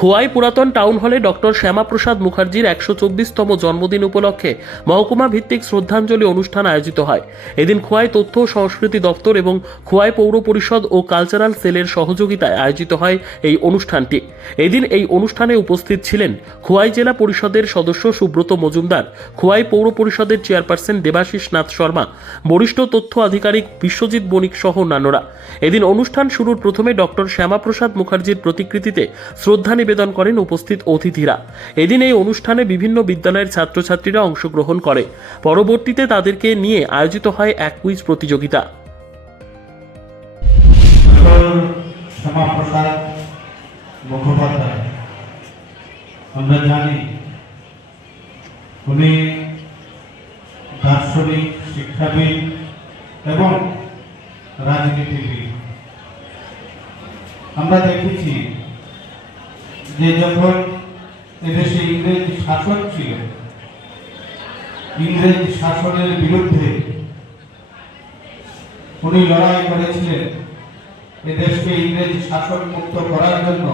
খোয়াই পুরাতন টাউন হলে ডক্টর শ্যামাপ্রসাদ মুখার্জির একশো চব্বিশতম জন্মদিন উপলক্ষে মহকুমা ভিত্তিক শ্রদ্ধাঞ্জলি অনুষ্ঠান আয়োজিত হয়। এদিন খোয়াই তথ্য ও সংস্কৃতি দপ্তর এবং খোয়াই পৌর পরিষদ ও কালচারাল সেলের সহযোগিতায় আয়োজিত হয় এই অনুষ্ঠানটি। এদিন এই অনুষ্ঠানে উপস্থিত ছিলেন খোয়াই জেলা পরিষদের সদস্য সুব্রত মজুমদার, খোয়াই পৌর পরিষদের চেয়ারপারসন দেবাশিস নাথ শর্মা, বরিষ্ঠ তথ্য আধিকারিক বিশ্বজিৎ বণিক সহ অন্যান্যরা। এদিন অনুষ্ঠান শুরুর প্রথমে ডক্টর শ্যামাপ্রসাদ মুখার্জির প্রতিকৃতিতে শ্রদ্ধা করেন উপস্থিত অতিথিরা। এদিন এই অনুষ্ঠানে বিভিন্ন বিদ্যালয়ের ছাত্রছাত্রীরা অংশগ্রহণ করে। পরবর্তীতে তাদেরকে নিয়ে আয়োজিত হয় এক কুইজ প্রতিযোগিতা। দার্শনিক, শিক্ষাবিদ এবং রাজনীতিবিদ। আমরা দেখেছি যে যখন এদেশে ইংরেজ শাসন ছিল, ইংরেজ শাসনের বিরুদ্ধে উনি লড়াই করেছিলেন এদেশকে ইংরেজ শাসন মুক্ত করার জন্য।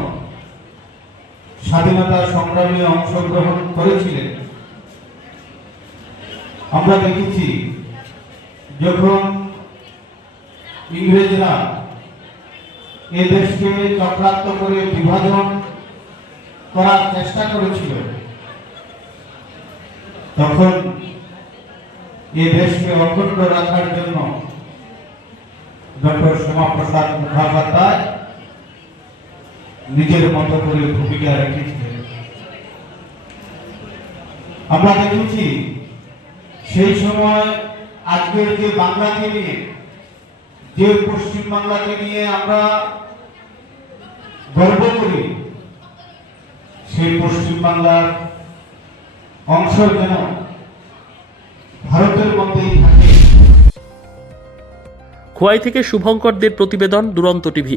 স্বাধীনতা সংগ্রামে অংশগ্রহণ করেছিলেন। আমরা দেখেছি যখন ইংরেজরা এদেশকে চক্রান্ত করে বিভাজন করার চেষ্টা করেছিল। তখন এ দেশকে অখণ্ড রাখার জন্য ডক্টর শ্যামাপ্রসাদ মুখোপাধ্যায় নিজের মতো করে ভূমিকা রেখেছিলেন। আমরা দেখেছি সেই সময় আজকের যে বাংলাকে নিয়ে, যে পশ্চিম বাংলাকে নিয়ে আমরা গর্ব করি সেই পশ্চিম বাংলার অংশ যেন ভারতের মধ্যেই থাকে। খোয়াই থেকে শুভঙ্করদের প্রতিবেদন দুরন্ত টিভি।